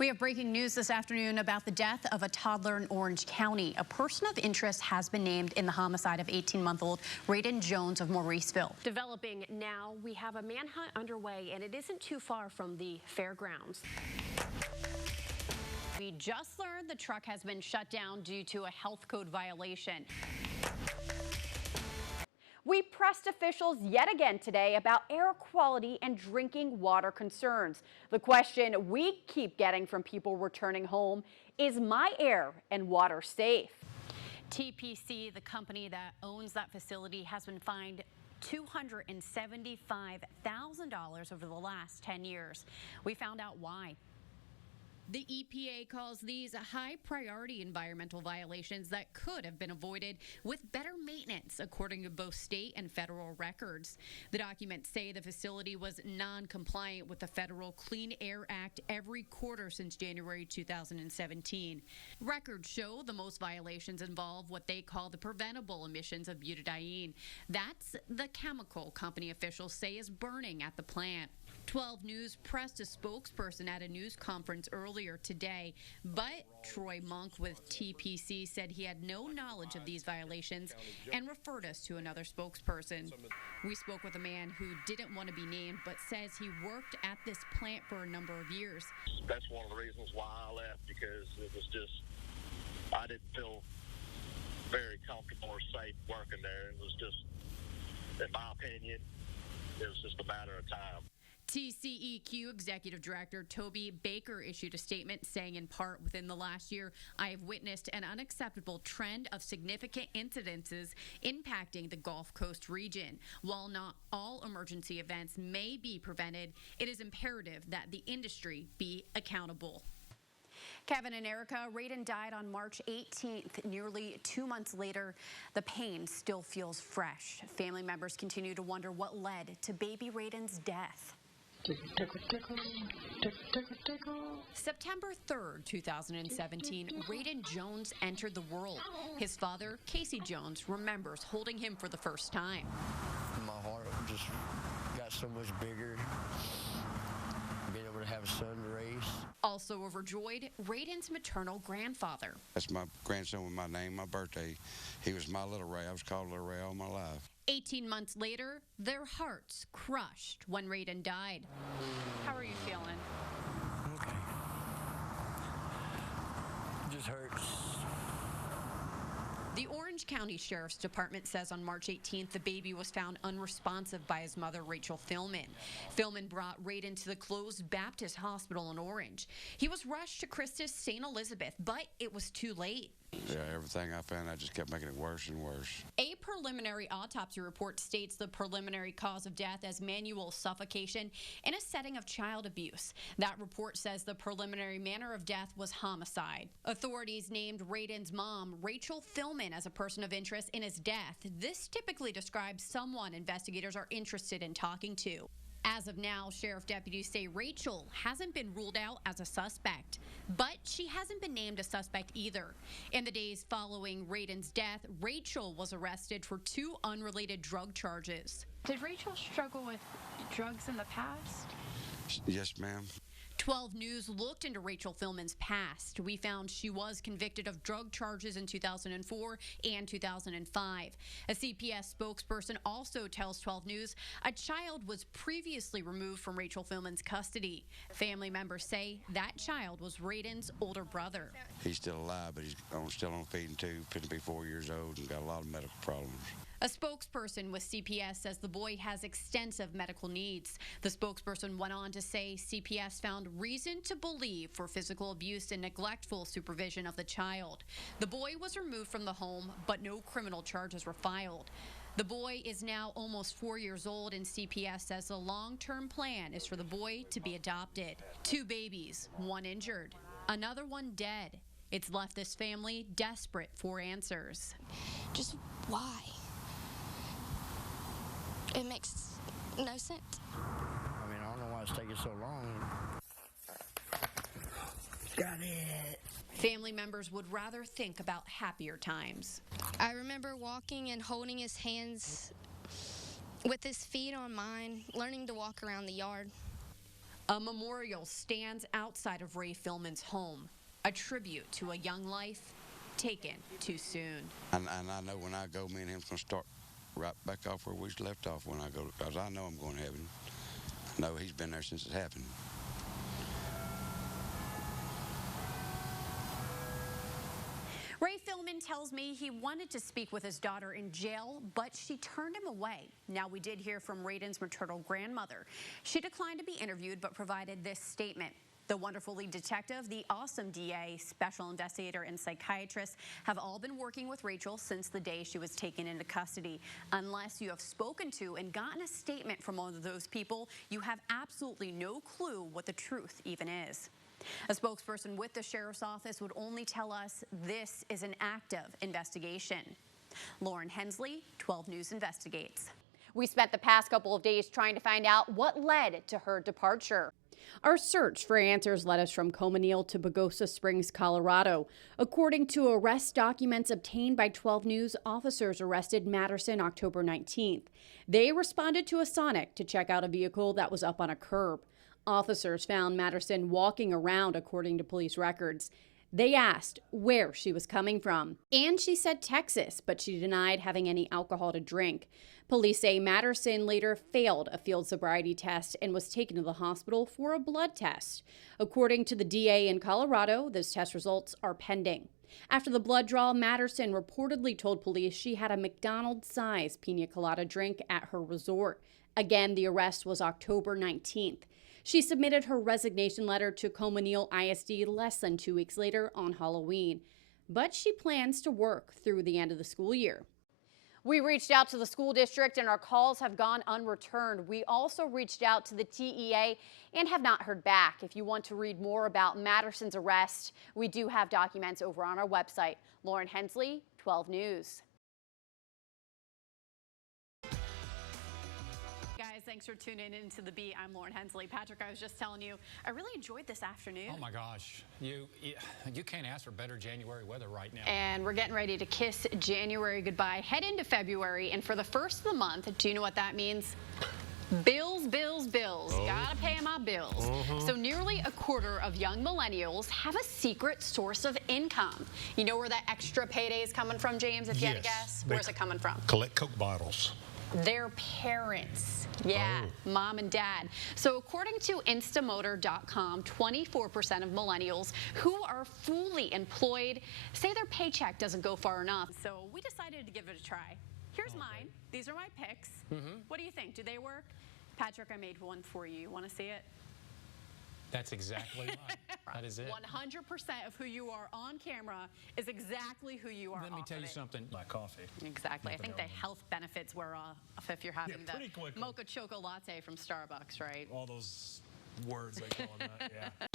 We have breaking news this afternoon about the death of a toddler in Orange County. A person of interest has been named in the homicide of 18-month-old Raiden Jones of Mauriceville. Developing now, we have a manhunt underway, and it isn't too far from the fairgrounds. We just learned the truck has been shut down due to a health code violation. We pressed officials yet again today about air quality and drinking water concerns. The question we keep getting from people returning home is my air and water safe? TPC, the company that owns that facility, has been fined $275,000 over the last 10 years. We found out why. The EPA calls these high-priority environmental violations that could have been avoided with better maintenance, according to both state and federal records. The documents say the facility was non-compliant with the Federal Clean Air Act every quarter since January 2017. Records show the most violations involve what they call the preventable emissions of butadiene. That's the chemical company officials say is burning at the plant. 12 News pressed a spokesperson at a news conference earlier today, but Troy Monk with TPC said he had no knowledge of these violations and referred us to another spokesperson. We spoke with a man who didn't want to be named but says he worked at this plant for a number of years. That's one of the reasons why I left, because it was just, I didn't feel very comfortable or safe working there. It was just, in my opinion, it was just a matter of time. TCEQ Executive Director Toby Baker issued a statement saying, in part, within the last year, I have witnessed an unacceptable trend of significant incidences impacting the Gulf Coast region. While not all emergency events may be prevented, it is imperative that the industry be accountable. Kevin and Erica, Raiden died on March 18th. Nearly 2 months later, the pain still feels fresh. Family members continue to wonder what led to baby Raiden's death. September 3rd, 2017, Raiden Jones entered the world. His father, Casey Jones, remembers holding him for the first time. My heart just got so much bigger, being able to have a son to raise. Also overjoyed, Raiden's maternal grandfather. That's my grandson with my name, my birthday. He was my little Ray. I was called Little Ray all my life. 18 months later, their hearts crushed when Raiden died. How are you feeling? Okay. It just hurts. The Orange County Sheriff's Department says on March 18th, the baby was found unresponsive by his mother, Rachel Philman. Philman brought Raiden to the closed Baptist Hospital in Orange. He was rushed to Christus St. Elizabeth, but it was too late. Yeah, everything I found, I just kept making it worse and worse. A preliminary autopsy report states the preliminary cause of death as manual suffocation in a setting of child abuse. That report says the preliminary manner of death was homicide. Authorities named Raiden's mom, Rachel Philman, as a person of interest in his death. This typically describes someone investigators are interested in talking to. As of now, sheriff deputies say Rachel hasn't been ruled out as a suspect, but she hasn't been named a suspect either. In the days following Raiden's death, Rachel was arrested for 2 unrelated drug charges. Did Rachel struggle with drugs in the past? Yes, ma'am. 12 News looked into Rachel Philman's past. We found she was convicted of drug charges in 2004 and 2005. A CPS spokesperson also tells 12 News a child was previously removed from Rachel Philman's custody. Family members say that child was Raiden's older brother. He's still alive, but he's still on a feeding tube, fitting to be 4 years old, and got a lot of medical problems. A spokesperson with CPS says the boy has extensive medical needs. The spokesperson went on to say CPS found reason to believe for physical abuse and neglectful supervision of the child. The boy was removed from the home, but no criminal charges were filed. The boy is now almost 4 years old, and CPS says the long-term plan is for the boy to be adopted. 2 babies, 1 injured, another one dead. It's left this family desperate for answers. Just why? It makes no sense. I mean, I don't know why it's taking so long. Got it. Family members would rather think about happier times. I remember walking and holding his hands with his feet on mine, learning to walk around the yard. A memorial stands outside of Ray Philman's home, a tribute to a young life taken too soon. And I know when I go, me and him's going to start right back off where we left off when I go, because I know I'm going to heaven. I know he's been there since it happened. Ray Philman tells me he wanted to speak with his daughter in jail, but she turned him away. Now, we did hear from Rayden's maternal grandmother. She declined to be interviewed, but provided this statement. The wonderful lead detective, the awesome DA, special investigator, and psychiatrist have all been working with Rachel since the day she was taken into custody. Unless you have spoken to and gotten a statement from one of those people, you have absolutely no clue what the truth even is. A spokesperson with the sheriff's office would only tell us this is an active investigation. Lauren Hensley, 12 News Investigates. We spent the past couple of days trying to find out what led to her departure. Our search for answers led us from Comonil to Pagosa Springs, Colorado. According to arrest documents obtained by 12 News, officers arrested Matterson October 19th. They responded to a sonic to check out a vehicle that was up on a curb. Officers found Matterson walking around, according to police records. They asked where she was coming from, and she said Texas, but she denied having any alcohol to drink. Police say Matterson later failed a field sobriety test and was taken to the hospital for a blood test. According to the DA in Colorado, those test results are pending. After the blood draw, Matterson reportedly told police she had a McDonald's-sized pina colada drink at her resort. Again, the arrest was October 19th. She submitted her resignation letter to Comonil ISD less than 2 weeks later on Halloween. But she plans to work through the end of the school year. We reached out to the school district and our calls have gone unreturned. We also reached out to the TEA and have not heard back. If you want to read more about Matterson's arrest, we do have documents over on our website. Lauren Hensley, 12 News. Thanks for tuning in to The Beat. I'm Lauren Hensley. Patrick, I was just telling you, I really enjoyed this afternoon. Oh my gosh, you can't ask for better January weather right now. And we're getting ready to kiss January goodbye, head into February, and for the first of the month, do you know what that means? Bills, bills, bills. Oh. Gotta pay my bills. So nearly a quarter of young millennials have a secret source of income. You know where that extra payday is coming from, James, if you had to guess? Where's it coming from? Collect Coke bottles. Their parents. Yeah, mom and dad. So according to Instamotor.com, 24% of millennials who are fully employed say their paycheck doesn't go far enough. So we decided to give it a try. Here's mine. These are my picks. What do you think? Do they work? Patrick, I made one for you. You want to see it? That's exactly right. That is it. 100% of who you are on camera is exactly who you are. Let me tell you something. My coffee. Exactly. I think the health benefits wear off if you're having the mocha choco latte from Starbucks, right? All those words they call that, yeah.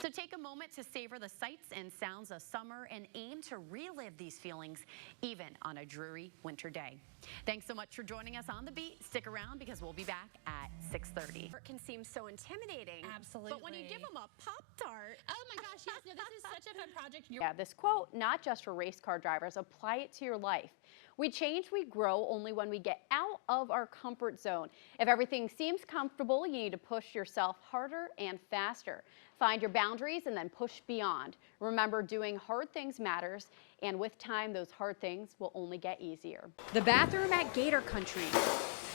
So take a moment to savor the sights and sounds of summer and aim to relive these feelings even on a dreary winter day. Thanks so much for joining us on The Beat. Stick around because we'll be back at 6:30. It can seem so intimidating. Absolutely. But when you give them a Pop-Tart. Oh my gosh, yes, no, this is such a fun project. Yeah, this quote, not just for race car drivers, apply it to your life. We change, we grow only when we get out of our comfort zone. If everything seems comfortable, you need to push yourself harder and faster. Find your boundaries and then push beyond. Remember, doing hard things matters, and with time, those hard things will only get easier. The bathroom at Gator Country,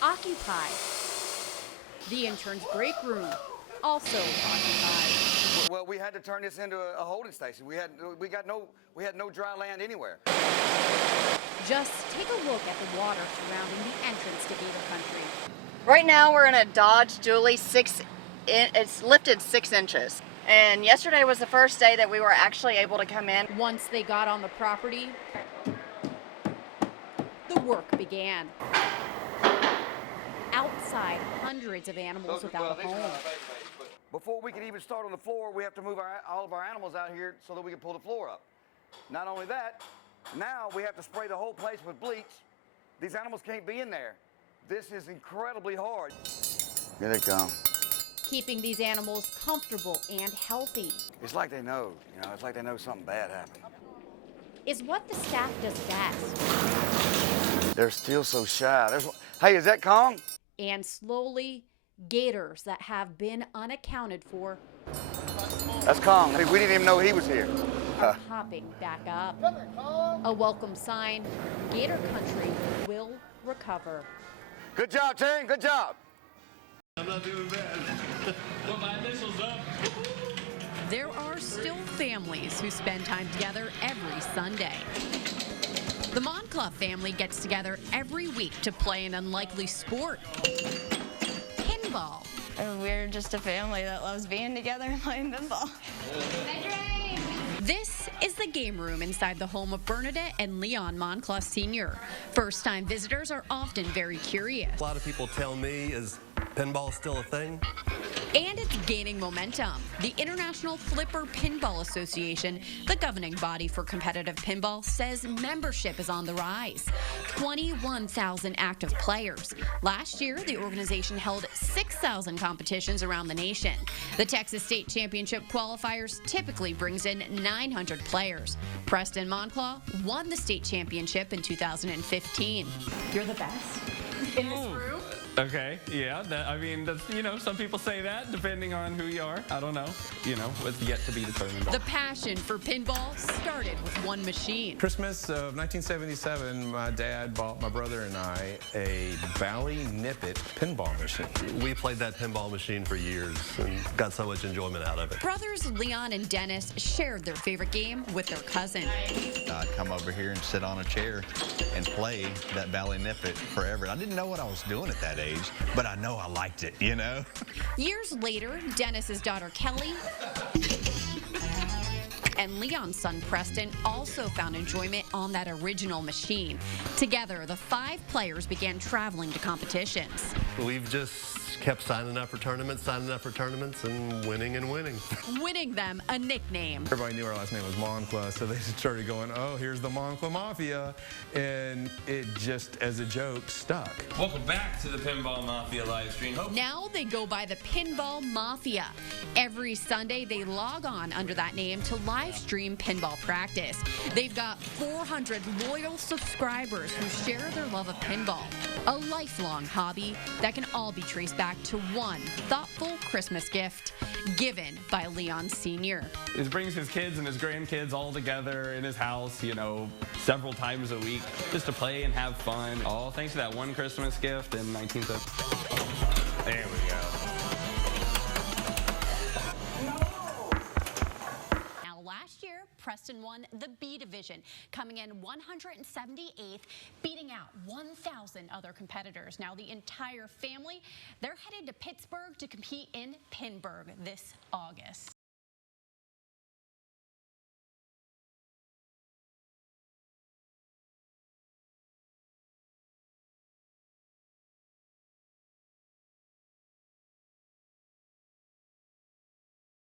occupied. The intern's break room, also occupied. Well, we had to turn this into a holding station. We had no dry land anywhere. Just take a look at the water surrounding the entrance to Gator Country. Right now we're in a Dodge Dually it's lifted 6 inches. And yesterday was the first day that we were actually able to come in. Once they got on the property, the work began. Outside, hundreds of animals without a home. Before we can even start on the floor, we have to move all of our animals out here so that we can pull the floor up. Not only that, now we have to spray the whole place with bleach. These animals can't be in there. This is incredibly hard. Here they come. Keeping these animals comfortable and healthy. It's like they know, it's like they know something bad happened. Is what the staff does best. They're still so shy. Hey, is that Kong? And slowly, gators that have been unaccounted for That's Kong. We didn't even know he was here. are popping back up. A welcome sign, gator country will recover. Good job, Chang. Good job. I'm not doing bad. Put my initials up. There are still families who spend time together every Sunday. The Monclough family gets together every week to play an unlikely sport, pinball. We're just a family that loves being together and playing pinball. This is the game room inside the home of Bernadette and Leon Monclough Sr. First-time visitors are often very curious. A lot of people tell me, is pinball still a thing? And it's gaining momentum. The International Flipper Pinball Association, the governing body for competitive pinball, says membership is on the rise. 21,000 active players. Last year, the organization held 6,000 competitions around the nation. The Texas State Championship qualifiers typically brings in 900 players. Preston Monclough won the state championship in 2015. You're the best in this room? Okay, yeah, I mean, that's, some people say that depending on who you are. I don't know, it's yet to be determined. The passion for pinball started with one machine. Christmas of 1977, my dad bought my brother and I a Bally Nippet pinball machine. We played that pinball machine for years and got so much enjoyment out of it. Brothers Leon and Dennis shared their favorite game with their cousin. I'd come over here and sit on a chair and play that Bally Nippet forever. I didn't know what I was doing at that age, but I know I liked it, Years later, Dennis's daughter Kelly and Leon's son Preston also found enjoyment on that original machine. Together, the 5 players began traveling to competitions. We've just kept signing up for tournaments, and winning and winning. Winning them a nickname. Everybody knew our last name was Monclough, so they started going, oh, here's the Monclough Mafia, and it just, as a joke, stuck. Welcome back to the Pinball Mafia live stream. Now they go by the Pinball Mafia. Every Sunday, they log on under that name to live stream pinball practice. They've got 400 loyal subscribers who share their love of pinball. A lifelong hobby that can all be traced back to one thoughtful Christmas gift given by Leon Sr. It brings his kids and his grandkids all together in his house, several times a week just to play and have fun. All thanks to that one Christmas gift in 1970. There we go. Last year, Preston won the B division, coming in 178th, beating out 1,000 other competitors. Now the entire family, they're headed to Pittsburgh to compete in Pinburgh this August.